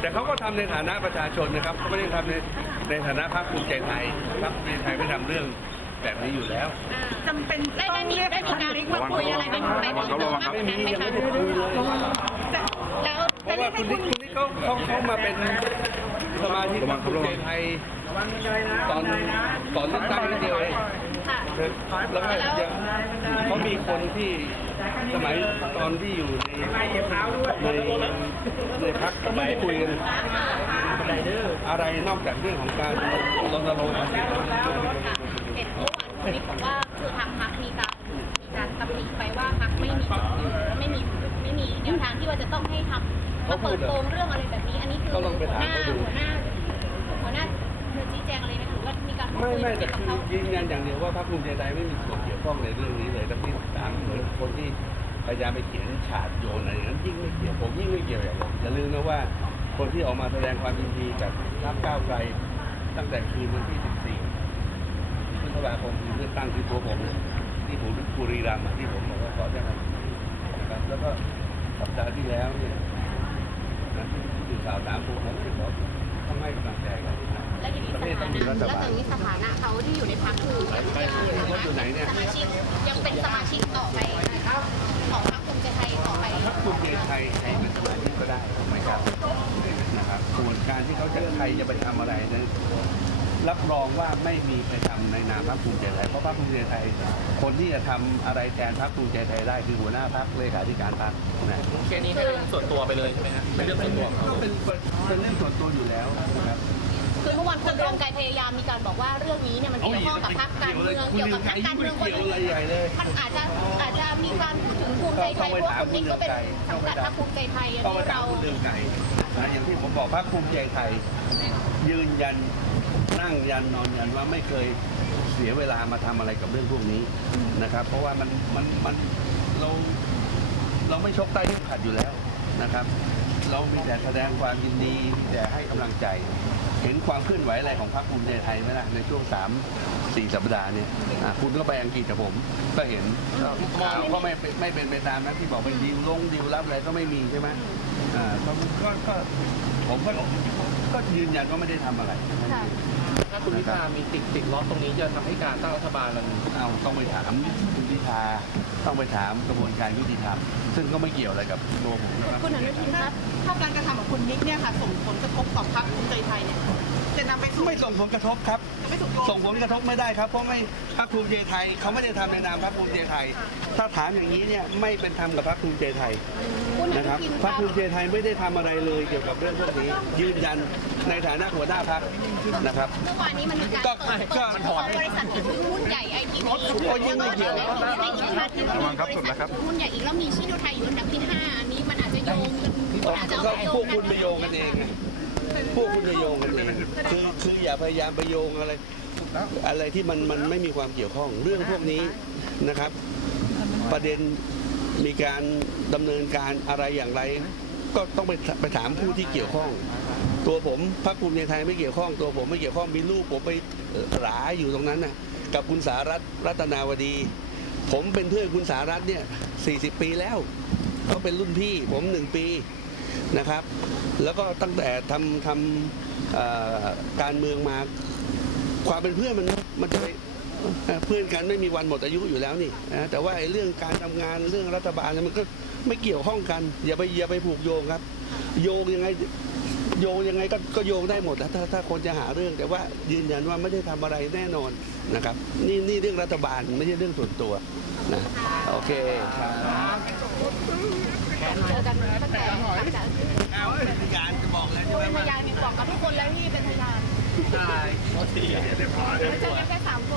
แต่เขาก็ทำในฐานะประชาชนนะครับเขาไม่ได้ทำในในฐานะพรรคภูมิใจไทยพรรคภูมิใจไทยไม่ทำเรื่องแบบนี้อยู่แล้วจำเป็นได้ต้ได้องมีเรียกได้มีการพูดคุยอะไรกันไปเพิ่มเติมมากกว่าไม่นั้นมีไหมยังคะไม่ได้คุยเลยแล้วเพราะว่าคุณนิกคุณนิ กเขาเขาเขามาเป็นสมาชิกพรรคภูมิใจไทยตอนตอนเลือกตั้งนิดเดียวเองค่ะแล้วก็ยังเขามีคนที่สมัยตอนที่อยู่ในในในพักก็ไม่ได้คุยกันอะไรนอกจากเรื่องของการรณรงค์ ทางที่ว่าจะต้องให้ทำมาเปิดโปงเรื่องอะไรแบบนี้ อันนี้คือหัวหน้าหัวหน้าหัวหน้าเธอชี้แจงอะไรนะหรือว่ามีการพูดไม่คุยไม่กัแต่บคือเขายืนยันอย่างเดียวว่าพรรคภูมิใจไทยไม่มีส่วนเกี่ยวข้องในเรื่องนี้เลยทั้งที่ตามเหมือนคนที่พยายามไปเขียนฉาดโยนอะไรอย่างนั้นยิ่งไม่เกี่ยวผมยิ่งไม่เกี่ยวอย่างอย่าลืมนะว่าคนที่ออกมาแสดงความยินดีกับพรรคก้าวไกลตั้งแต่คืนวันที่ 14พฤษภาคมคือเลือกตั้งที่ตัวผมเนี่ยที่ผมบุรีรัมย์อะที่ผมบอกว่าขอแจ้งนะครับแล้วก็ สัปดาห์ที่แล้วเนี่ยนะสื่อข่าวถามผมผมก็บอกต้องให้กำลังใจกันนะแล้วอย่างนี้ประสเทศถาต้องนะมีรัฐแล้วบาลอย่างนี้สถานะเขาที่อยู่ในพรรคคือไปไปเขาอยู่ไหนเนี่ยสมาชิกยังเป็นสมาชิกต่อไปของพรรคภูมิใจไทยต่อไปพรรคภูมิใจไทยใครเป็นสมาชิกก็ได้ถูกไหมครับนะครับส่วนการที่เขาจะใครจะไปทำอะไรนั้น รับรองว่าไม่มีไปทำในนามพรรคภูมิใจไทยเพราะพรรคภูมิใจไทย คนที่จะทำอะไรแทนพรรคภูมิใจไทยได้คือหัวหน้าพรรคเลขาธิการพรรคนะเคสนี้ให้เป็นส่วนตัวไปเลยใช่ไหมฮะเป็นเรื่องส่วนตัวของเขาก็เป็นเป็นเรื่องส่วนตัวอยู่แล้วนะครับ คือเมื่อวานคุณเรืองไกรพยายามมีการบอกว่าเรื่องนี้เนี่ยมันเกี่ยวข้องกับพรรคการเมืองเกี่ยวกับพรรคการเมืองคนเกี่ยวอื่อะไรนใหญ่เลยมันอาจจะอาจจะมีการพูดถึงภูมิใจไทยเพราะว่าคนนี้ก็เป็นสังกัดพรรคภูมิใจไทยอันต้องไปนี้ถามเรา คุณเรืองไกรนะอย่างที่ผมบอกพรรคภูมิใจไทย ยืนยัน นั่งยันนอนยันว่าไม่เคยเสียเวลามาทำอะไรกับเรื่องพวกนี้นะครับ เพราะว่ามันมันมันเราเราไม่ชกใต้ที่ขัดอยู่แล้วนะครับ เรามีแต่แสดงความยินดีมีแต่ให้กำลังใจ เห็นความเคลื่อนไหวอะไรของพรรคภูมิใจไทยไหมล่ะในช่วงสามสี่สัปดาห์เนี่ยอะคุณก็ไปอังกฤษกับผม ก็เห็นข่าวก็ไม่เป็นไม่เป็นไปตามนั้นที่บอกเป็นดีลลงดีลรับอะไรก็ไม่มีใช่ไหมอ่า ก็ก็ก็ผมก็ก็ยืนยันว่าไม่ได้ทำอะไร ค่ะ ถ้าคุณพิธามีติดติดล้อตรงนี้จะทำให้การตั้งรัฐบาลมันเอาต้องไปถามคุณพิธาต้องไปถามกระบวนการยุติธรรมซึ่งก็ไม่เกี่ยวอะไรกับตัวผมนะครับคุณอนุทินครับถ้าการกระทำของคุณนิกเนี่ยค่ะ ส่งผลกระทบต่อพรรคภูมิใจไทยเนี่ย จะนำไปสู่ไม่ส่งผลกระทบครับ จะไม่ถูกโยงส่งผลกระทบไม่ได้ครับ เพราะไม่พรรคภูมิใจไทยเขาไม่ได้ทำในนามพรรคภูมิใจไทย ถ้าถามอย่างนี้เนี่ยไม่เป็นธรรมกับพรรคภูมิใจไทย คุณอ นะคนุรับทินพรรคคะภูมิใจไทยไม่ได้ทำอะไรเลยเกี่ยวกับเรื่องพวกนี้ ยืนยันในฐานะหัวหน้าพรรคนะครับ เมื่อวานนี้มันมีการก็เปิดก็ เปิดของบริษัทที่ถือหุ้นใหญ่ไอทีวีโอ้ยยังไม่เกี่ยวในอีกคันหนึงระวังครับสุดนะครับหุ้นใหญ่อีกแล้วมีชิโนไทยอยู่อันดับที่ห้าอันนี้มันอาจจะโยงกันคุณอาจจะเอาก็ไปโยพวงกคุณไปโยงกันเองไงพวกคุณไปโยงกันเองคือคืออย่าพยายามไปโยงอะไร อะไรที่มันมันไม่มีความเกี่ยวข้องเรื่องพวกนี้นะครับ ประเด็น มีการดำเนินการอะไรอย่างไร ก็ต้องไปไปถามผู้ที่เกี่ยวข้อง ตัวผมพรรคภูมิใจไทยไม่เกี่ยวข้อง ตัวผมไม่เกี่ยวข้องมีลูกผมไปหลาอยู่ตรงนั้นน่ะกับคุณสารัตรัตนาวดี ผมเป็นเพื่อนคุณสารัตเนี่ย 40 ปีแล้วเขาเป็นรุ่นพี่ผมหนึ่งปีนะครับ แล้วก็ตั้งแต่ทำทำการเมืองมา ความเป็นเพื่อนมันมันจะไป เอ่อเพื่อนกันไม่มีวันหมดอายุอยู่แล้วนี่นะแต่ว่าไอ้เรื่องการทำงานเรื่องรัฐบาลเนี่ยมันก็ไม่เกี่ยวข้องกัน อย่าไปอย่าไปผูกโยงครับ โยงยังไงโยงยังไงก็ก็โยงได้หมดนะถ้าถ้าคนจะหาเรื่องแต่ว่ายืนยันว่าไม่ได้ทำอะไรแน่นอนนะครับ นี่นี่เรื่องรัฐบาลไม่ใช่เรื่องส่วนตัวนะโอเคครับเจอกันตั้งแต่หลังจากเอาเป็นพยานจะบอกแล้วใช่ไหมเป็นพยานมีบอกกับทุกคนแล้วที่เป็นพยานใช่แล้วเจอกัน